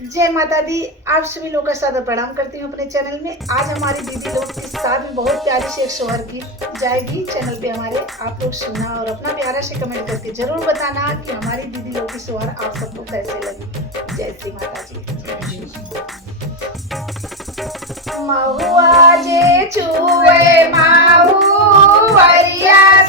जय माता दी। आप सभी लोग का सादर प्रणाम करती हूँ अपने चैनल में। आज हमारी दीदी लोग के साथ में बहुत प्यारी सी एक सोहर गीत जाएगी चैनल पे हमारे। आप लोग सुनना और अपना प्यारा से कमेंट करके जरूर बताना कि हमारी दीदी लोग की सोहर आप सबको कैसे लगी। जय श्री माता जी। महुआ जे छुए माहू वरिया